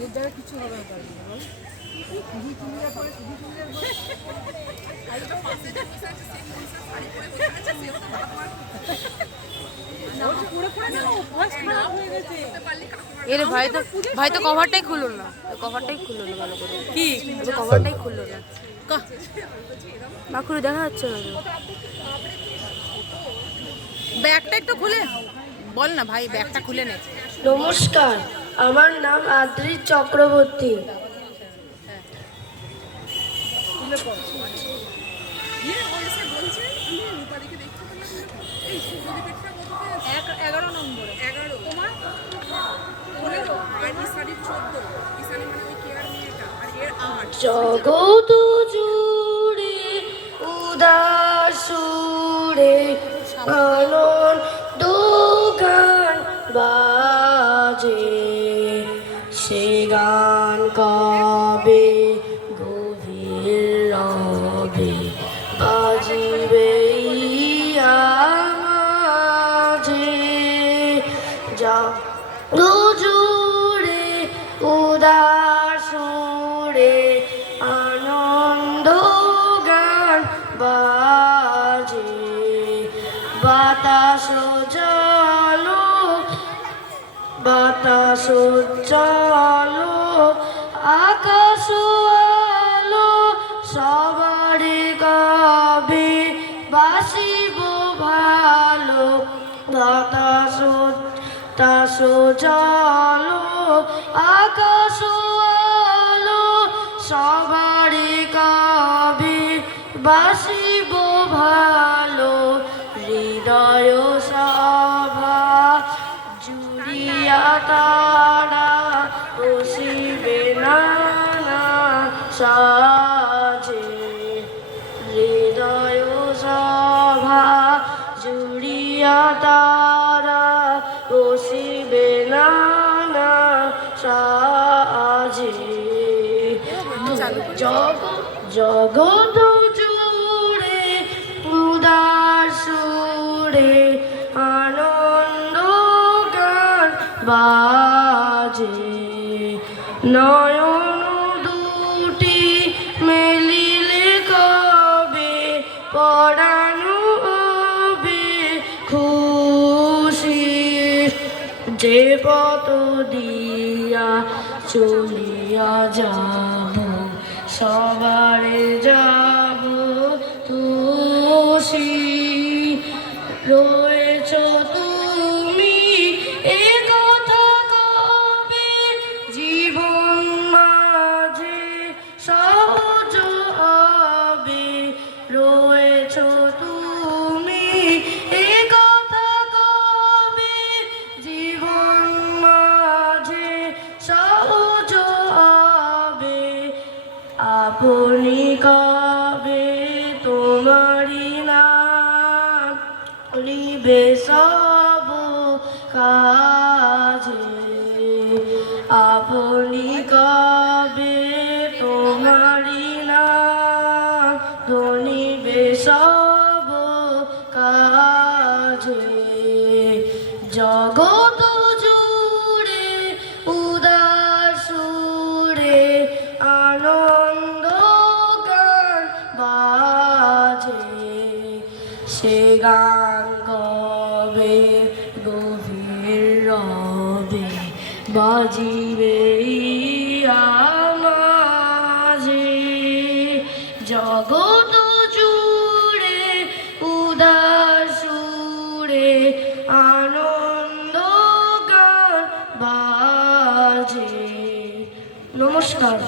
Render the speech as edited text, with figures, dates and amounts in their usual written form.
এর দ্বারা কিছু হবে না তার এর ভাই তো কভারটাই খুললো না, কভারটাই খুললো না ভালো করে। কি কভারটাই খুললো না, না খুলে দেখা যাচ্ছে না। ব্যাগটা একটু খুলে বল না ভাই, ব্যাগটা খুলে নে। নমস্কার, আমার নাম আদ্রি চক্রবর্তী। জগৎ জুড়ে উদাসুরে আনন্দ গান বাজে, সে গান কবে গভীর রবে বাজিবে মাঝে। জুড়ে উদাসুরে আনন্দ গান বাজে, বাতাস চলো বাতাস চলো আকাশ আলো সবারই গাবে বাসিব ভালো। বাতাস তাস চলো আকাশ আলো সবারই গাবে বাসিব ভালো। হৃদয় সভা জুড়িয়া তারা বসিবে নানা সাজে, হৃদয় সভা জুড়িয়া তারা বসিবে নানা সাজে। জগৎ জুড়ে উদাসুরে আনন্দ গান বাজে, নয়ন দুটি মেলিলে কবে পরানো হবে খুশি। যে পথ দিয়া চলিয়া যাব সবারে যাব খুশি। রয়েছ তুমি এ কথা কবে জীবন মাঝে সহজ হবে। রয়েছ তুমি এ কথা কবে জীবন মাঝে সহজ হবে। আপনি কবে তোমারি নাম লিবে সব কাজে, আপনি কবে তোমারি নাম ধনিবে সব কাজে। জগৎ জুড়ে উদাসুরে আনন্দ গান বাজে, সে গান কবে গভীর রবে বাজিবে মাঝে। জগৎ জুড়ে উদাসুরে আনন্দ গান বাজে। নমস্কার।